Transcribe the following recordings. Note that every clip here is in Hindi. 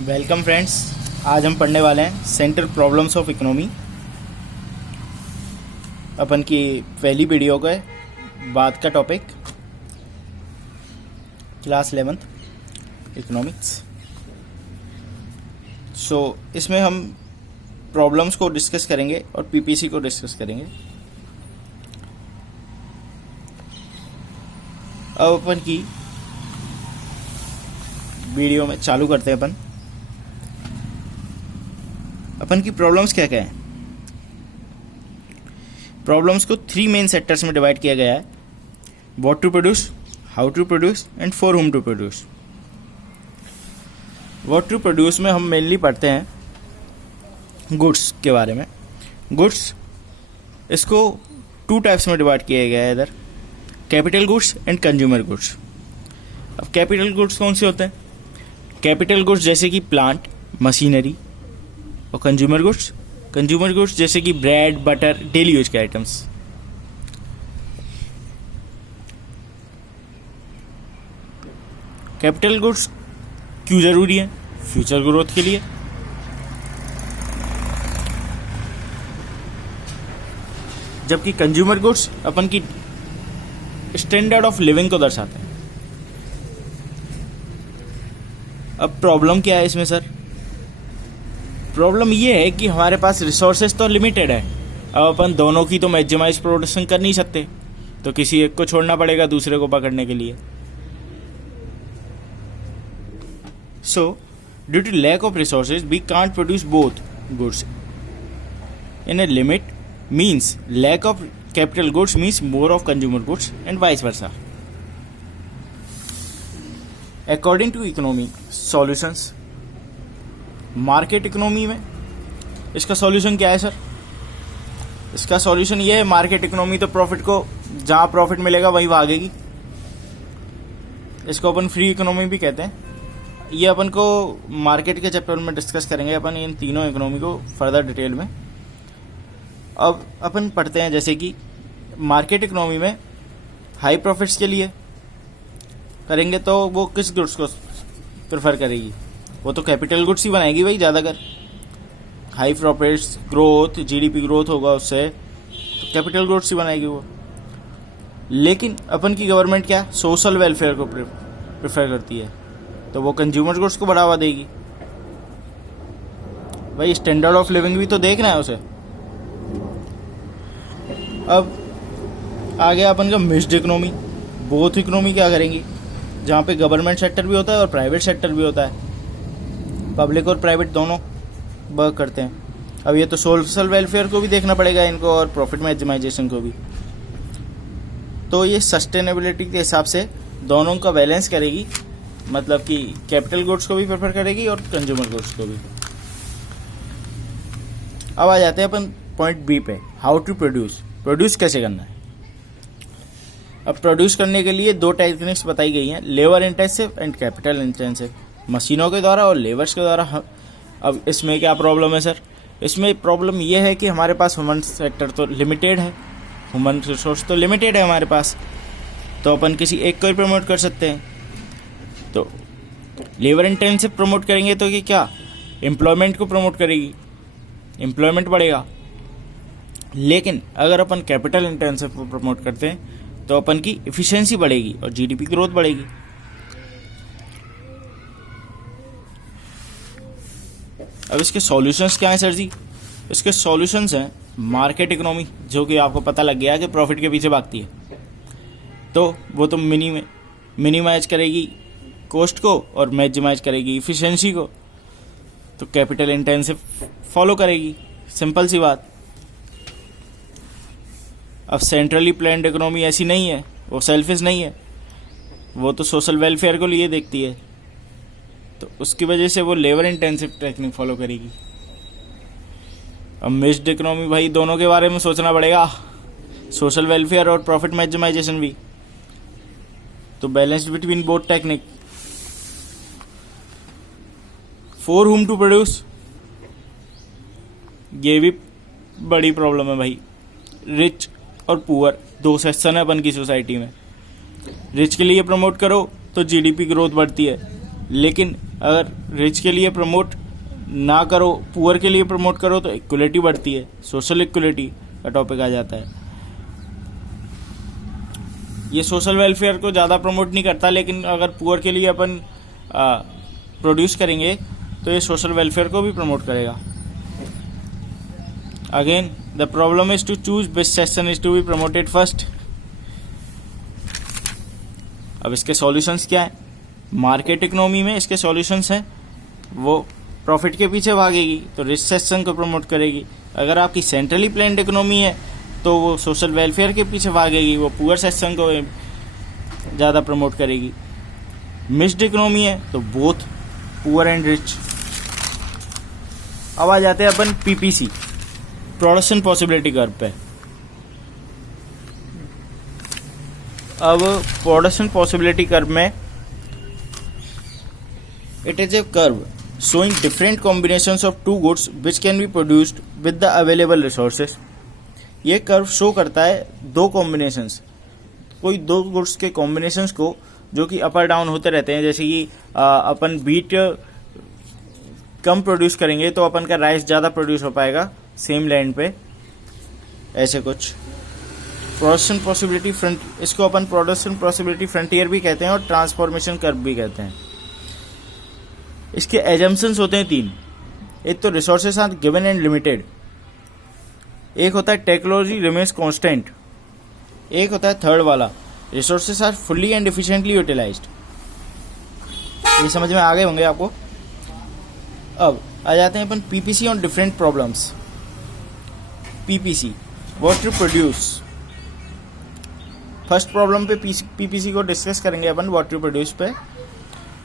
Welcome friends. आज हम पढ़ने वाले हैं सेंट्रल प्रॉब्लम्स ऑफ इकोनॉमी। अपन की पहली वीडियो का बाद का टॉपिक क्लास 11th इकोनॉमिक्स। इसमें हम प्रॉब्लम्स को डिस्कस करेंगे और पीपीसी को डिस्कस करेंगे। अब अपन की वीडियो में चालू करते हैं। अपन की प्रॉब्लम्स क्या क्या है। प्रॉब्लम्स को 3 मेन सेक्टर्स में डिवाइड किया गया है: what to produce, how to produce and for whom to produce. What to produce में हम मेनली पढ़ते हैं गुड्स के बारे में। गुड्स इसको 2 टाइप्स में डिवाइड किया गया है, इधर capital goods and consumer goods. अब कैपिटल गुड्स कौन से होते हैं? कैपिटल गुड्स जैसे कि प्लांट, मशीनरी। और कंज्यूमर गुड्स जैसे कि ब्रेड, बटर, डेली यूज के आइटम्स। कैपिटल गुड्स क्यों जरूरी है? फ्यूचर ग्रोथ के लिए। जबकि कंज्यूमर गुड्स अपन की स्टैंडर्ड ऑफ लिविंग को दर्शाते हैं। अब प्रॉब्लम क्या है इसमें सर? प्रॉब्लम ये है कि हमारे पास रिसोर्सेज तो लिमिटेड है। अब अपन दोनों की तो मैक्सिमाइज प्रोडक्शन कर नहीं सकते, तो किसी एक को छोड़ना पड़ेगा दूसरे को पकड़ने के लिए। So due to lack of resources we can't produce both goods in a limit. Means lack of capital goods means more of consumer goods and vice versa. According to economy solutions, market economy में इसका सॉल्यूशन क्या है सर? इसका सॉल्यूशन ये है, मार्केट इकोनॉमी तो प्रॉफिट को जहां प्रॉफिट मिलेगा वहीं भागेगी। इसको अपन फ्री इकोनॉमी भी कहते हैं। ये अपन को मार्केट के चैप्टर में डिस्कस करेंगे अपन इन तीनों इकोनॉमी को फर्दर डिटेल में। अब अपन पढ़ते हैं जैसे कि मार्केट इकोनॉमी में हाई प्रॉफिट्स के लिए करेंगे तो वो किस गुड्स को प्रेफर करेगी? वो तो कैपिटल गुड्स ही बनाएगी भाई ज़्यादातर। High profits, growth, GDP growth होगा उससे, तो कैपिटल गुड्स ही बनाएगी वो। लेकिन अपन की गवर्नमेंट क्या सोशल वेलफेयर को प्रेफर करती है, तो वो कंज्यूमर गुड्स को बढ़ावा देगी। भाई स्टैंडर्ड ऑफ लिविंग भी तो देखना है उसे। अब आ गया अपन का मिक्स्ड इकोनॉमी। बोथ इकोनॉमी क्या करेंगी, जहाँ पे गवर्नमेंट सेक्टर भी होता है और प्राइवेट सेक्टर भी होता है। पब्लिक और प्राइवेट दोनों वर्क करते हैं। अब ये तो सोशल वेलफेयर को भी देखना पड़ेगा इनको और प्रॉफिट मैक्सिमाइजेशन को भी। तो ये सस्टेनेबिलिटी के हिसाब से दोनों का बैलेंस करेगी, मतलब कि कैपिटल गुड्स को भी प्रेफर करेगी और कंज्यूमर गुड्स को भी। अब आ जाते हैं अपन पॉइंट बी पे, हाउ टू प्रोड्यूस। प्रोड्यूस कैसे करना है? अब प्रोड्यूस करने के लिए 2 टेक्निक्स बताई गई हैं, labour intensive and capital intensive. मशीनों के द्वारा और लेबर्स के द्वारा। अब इसमें क्या प्रॉब्लम है सर? इसमें प्रॉब्लम यह है कि हमारे पास ह्यूमन सेक्टर तो लिमिटेड है, ह्यूमन रिसोर्स तो लिमिटेड है हमारे पास, तो अपन किसी एक को ही प्रमोट कर सकते हैं। तो लेबर इंटेंसिव प्रमोट करेंगे तो ये क्या एम्प्लॉयमेंट को प्रमोट करेगी, एम्प्लॉयमेंट बढ़ेगा। लेकिन अगर अपन कैपिटल इंटेंसिव को प्रमोट करते हैं तो अपन की एफिशिएंसी बढ़ेगी और जीडीपी ग्रोथ बढ़ेगी। अब इसके सॉल्यूशंस क्या हैं सर जी? इसके सॉल्यूशंस हैं मार्केट इकोनॉमी, जो कि आपको पता लग गया है कि प्रॉफिट के पीछे भागती है, तो वो तो मिनिमाइज करेगी कॉस्ट को और मैक्सिमाइज करेगी इफिशिएंसी को। तो कैपिटल इंटेंसिव फॉलो करेगी, सिंपल सी बात। अब सेंट्रली प्लान्ड इकोनॉमी ऐसी नहीं है, वो सेल्फिश नहीं है, वो तो सोशल वेलफेयर को लिए देखती है, तो उसकी वजह से वो लेबर इंटेंसिव टेक्निक फॉलो करेगी। अब मिक्स्ड इकोनॉमी भाई दोनों के बारे में सोचना पड़ेगा, सोशल वेलफेयर और प्रॉफिट मैक्सिमाइजेशन भी, तो balanced between both technique. For whom to produce, ये भी बड़ी प्रॉब्लम है भाई। रिच और पुअर 2 सेक्शन है अपन की सोसाइटी में। रिच के लिए प्रमोट करो तो जीडीपी ग्रोथ बढ़ती है, लेकिन अगर रिच के लिए प्रमोट ना करो, पुअर के लिए प्रमोट करो तो इक्वलिटी बढ़ती है, सोशल इक्वलिटी का टॉपिक आ जाता है। ये सोशल वेलफेयर को ज़्यादा प्रमोट नहीं करता, लेकिन अगर पुअर के लिए अपन प्रोड्यूस करेंगे तो ये सोशल वेलफेयर को भी प्रमोट करेगा। Again the problem is to choose best session is to be promoted first. अब इसके सॉल्यूशंस क्या है? मार्केट इकोनॉमी में इसके सॉल्यूशंस हैं, वो प्रॉफिट के पीछे भागेगी तो रिच सेक्शन को प्रमोट करेगी। अगर आपकी सेंट्रली प्लान्ड इकोनॉमी है तो वो सोशल वेलफेयर के पीछे भागेगी, वो पुअर सेक्शन को ज़्यादा प्रमोट करेगी। मिक्स्ड इकोनॉमी है तो बोथ पुअर एंड रिच। अब आ जाते हैं अपन पीपीसी, प्रोडक्शन पॉसिबिलिटी कर्व पे। अब प्रोडक्शन पॉसिबिलिटी कर्व में it is a curve showing different combinations of two goods which can be produced with the available resources। ये कर्व शो करता है दो कॉम्बिनेशंस, कोई दो गुड्स के कॉम्बिनेशंस को जो कि अप और डाउन होते रहते हैं। जैसे कि अपन बीट कम प्रोड्यूस करेंगे तो अपन का राइस ज़्यादा प्रोड्यूस हो पाएगा सेम लैंड पे, ऐसे कुछ। प्रोडक्शन पॉसिबिलिटी फ्रंट, इसको अपन प्रोडक्शन पॉसिबिलिटी फ्रंटियर भी कहते हैं और ट्रांसफॉर्मेशन कर्व भी कहते हैं। इसके एजम्पशंस होते हैं तीन। एक तो resources are given and limited, एक होता है टेक्नोलॉजी रिमेन्स कांस्टेंट, एक होता है थर्ड वाला resources are fully and efficiently utilised. ये समझ में आ गए होंगे आपको। अब आ जाते हैं अपन PPC on different problems. PPC, what to produce. First problem पे पीपीसी को डिस्कस करेंगे अपन व्हाट टू प्रोड्यूस पे।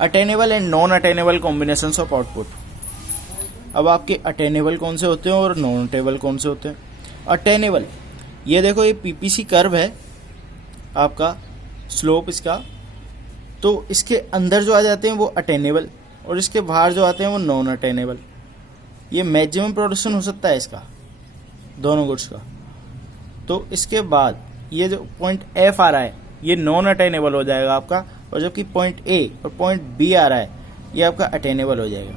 Attainable and non attainable combinations of output. अब आपके अटेनेबल कौन से होते हैं और नॉन अटेनेबल कौन से होते हैं? अटेनेबल, ये देखो ये पीपीसी कर्व है आपका, स्लोप इसका, तो इसके अंदर जो आ जाते हैं वो अटेनेबल और इसके बाहर जो आते हैं वो नॉन अटेनेबल। ये मैक्सिमम प्रोडक्शन हो सकता है इसका, दोनों गुड्स का। तो इसके बाद ये जो पॉइंट एफ आ रहा है ये नॉन अटेनेबल हो जाएगा आपका, और जबकि पॉइंट ए और पॉइंट बी आ रहा है ये आपका अटेनेबल हो जाएगा।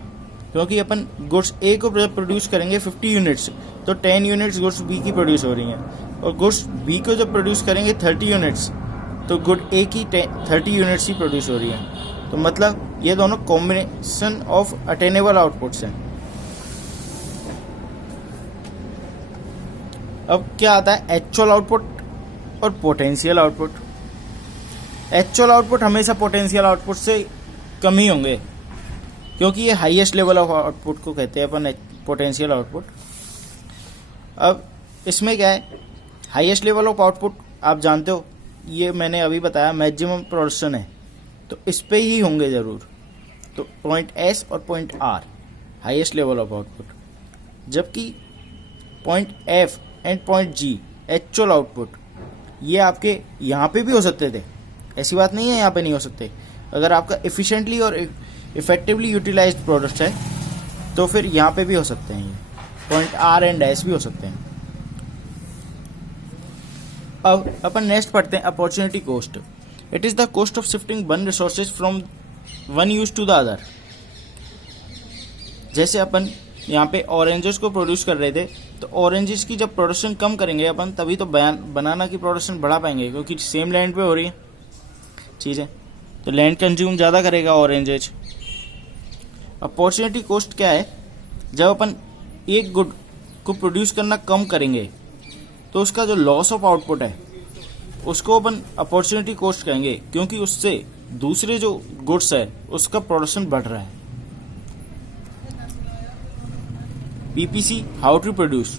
क्योंकि अपन गुड्स ए को प्रोड्यूस करेंगे 50 यूनिट्स तो 10 यूनिट्स गुड्स बी की प्रोड्यूस हो रही हैं, और गुड्स बी को जब प्रोड्यूस करेंगे 30 यूनिट्स तो गुड ए की 30 यूनिट्स ही प्रोड्यूस हो रही हैं। तो मतलब ये दोनों कॉम्बिनेशन ऑफ अटेनेबल आउटपुट्स हैं। अब क्या आता है एक्चुअल आउटपुट और पोटेंशियल आउटपुट। एक्चुअल आउटपुट हमेशा पोटेंशियल आउटपुट से कम ही होंगे, क्योंकि ये हाईएस्ट लेवल ऑफ आउटपुट को कहते हैं अपन पोटेंशियल आउटपुट। अब इसमें क्या है, हाईएस्ट लेवल ऑफ आउटपुट आप जानते हो, ये मैंने अभी बताया मैक्सिमम प्रोडक्शन है तो इस पे ही होंगे ज़रूर। तो पॉइंट एस और point R highest level of output, जबकि point F and point G actual output ये आपके यहाँ पे भी हो सकते थे, ऐसी बात नहीं है यहाँ पे नहीं हो सकते। अगर आपका एफिशिएंटली और इफेक्टिवली यूटिलाइज्ड प्रोडक्ट है तो फिर यहाँ पे भी हो सकते हैं, ये पॉइंट आर एंड एस भी हो सकते हैं। अब अपन नेक्स्ट पढ़ते हैं opportunity cost. It is the cost of shifting one resources from one use to the other. जैसे अपन यहाँ पे ऑरेंजेस को प्रोड्यूस कर रहे थे तो ऑरेंजेस की जब प्रोडक्शन कम करेंगे अपन तभी तो बनाना की प्रोडक्शन बढ़ा पाएंगे, क्योंकि सेम लैंड पे हो रही है चीज़ है तो लैंड कंज्यूम ज़्यादा करेगा ऑरेंजेज। अपॉर्चुनिटी कॉस्ट क्या है, जब अपन एक गुड को प्रोड्यूस करना कम करेंगे तो उसका जो लॉस ऑफ आउटपुट है उसको अपन अपॉर्चुनिटी कॉस्ट कहेंगे, क्योंकि उससे दूसरे जो गुड्स है उसका प्रोडक्शन बढ़ रहा है। PPC, how to produce.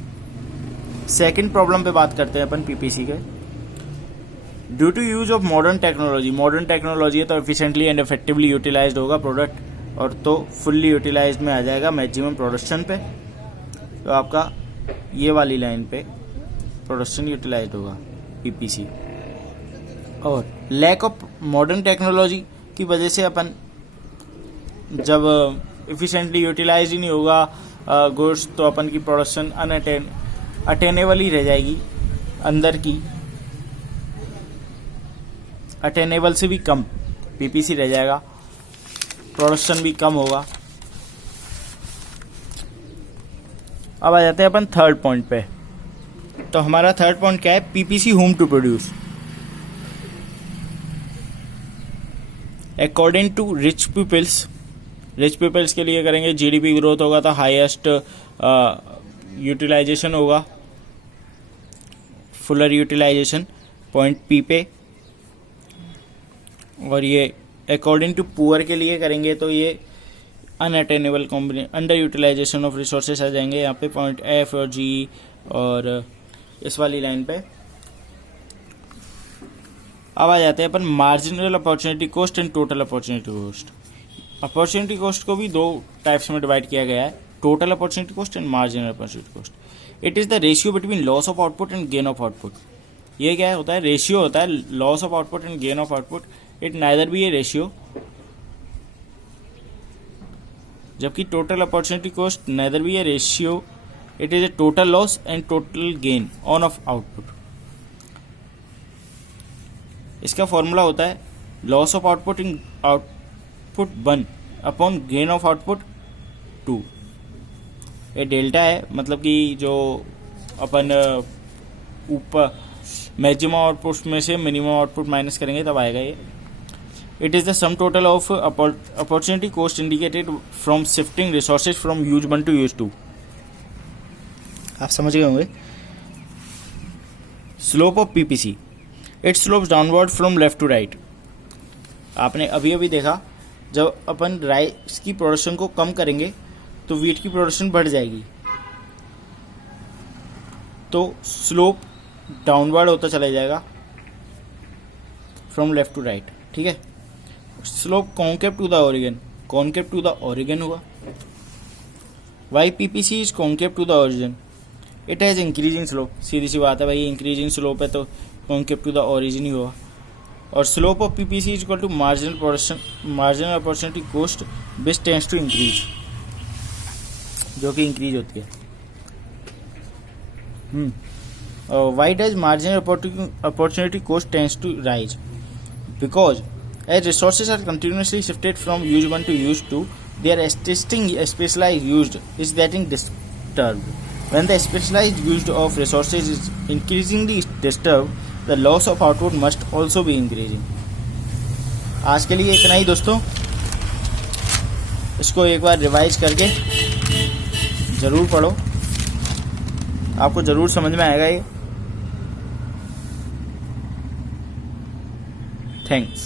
Second problem पे बात करते हैं अपन पीपीसी के। Due to use of modern technology है तो एफिशिएंटली एंड इफेक्टिवली यूटिलाइज्ड होगा प्रोडक्ट, और तो फुल्ली यूटिलाइज्ड में आ जाएगा मैक्सिमम प्रोडक्शन पे। तो आपका ये वाली लाइन पे प्रोडक्शन यूटिलाइज्ड होगा पीपीसी। और लैक ऑफ मॉडर्न टेक्नोलॉजी की वजह से अपन जब एफिशिएंटली यूटिलाइज ही नहीं होगा गुड्स तो अपन की प्रोडक्शन अटेनेबल ही रह जाएगी, अंदर की अटेनेबल से भी कम पीपीसी रह जाएगा। प्रोडक्शन भी कम होगा। अब आ जाते हैं अपन थर्ड पॉइंट पे। तो हमारा थर्ड पॉइंट क्या है? PPC whom to produce. According to rich peoples के लिए करेंगे, जीडीपी ग्रोथ होगा तो हाईएस्ट यूटिलाइजेशन होगा, फुलर यूटिलाइजेशन पॉइंट पी पे। और ये अकॉर्डिंग टू पुअर के लिए करेंगे तो ये unattainable combination, under utilization of resources आ जाएंगे यहाँ पे पॉइंट एफ और जी और इस वाली लाइन पे। अब आ जाते हैं अपन marginal opportunity cost and total opportunity cost. Opportunity cost को भी दो टाइप्स में डिवाइड किया गया है, total opportunity cost and marginal opportunity cost. It is the ratio between loss of output and gain of output. ये क्या होता है? रेशियो होता है loss of output and gain of output. It neither be a ratio, जबकि total opportunity cost neither be a ratio, it is a total loss and total gain on off output. इसका फॉर्मूला होता है loss of output in output 1 upon gain of output 2। ये डेल्टा है, मतलब कि जो अपन ऊपर मैक्सिमम आउटपुट में से मिनिमम आउटपुट माइनस करेंगे तब आएगा ये। It is the sum total of opportunity cost indicated from shifting resources from use 1 to use 2। आप समझ गए होंगे। Slope of PPC, it slopes downward from left to right. आपने अभी अभी देखा, जब अपन राइस की प्रोडक्शन को कम करेंगे तो वीट की प्रोडक्शन बढ़ जाएगी, तो स्लोप डाउनवर्ड होता चला जाएगा फ्रॉम लेफ्ट टू राइट। ठीक है। Slope concave to the origin, concave to the origin हुआ। Why PPC is concave to the origin? It has increasing slope. सीधी सी बात है भाई, इंक्रीजिंग स्लोप है तो कॉन्केव टू द ओरिजिन ही होगा। और slope of PPC is equal to marginal production, marginal opportunity cost which tends to increase, जो कि इंक्रीज होती है। Why does marginal opportunity cost tends to rise? Because as resources are continuously shifted from use 1 to use 2, their existing specialized used is getting disturbed. When the specialized used of resources is increasingly disturbed, the loss of output must also be increasing. आज के लिए इतना ही दोस्तों। इसको एक बार रिवाइज करके ज़रूर पढ़ो, आपको ज़रूर समझ में आएगा ये। थैंक्स।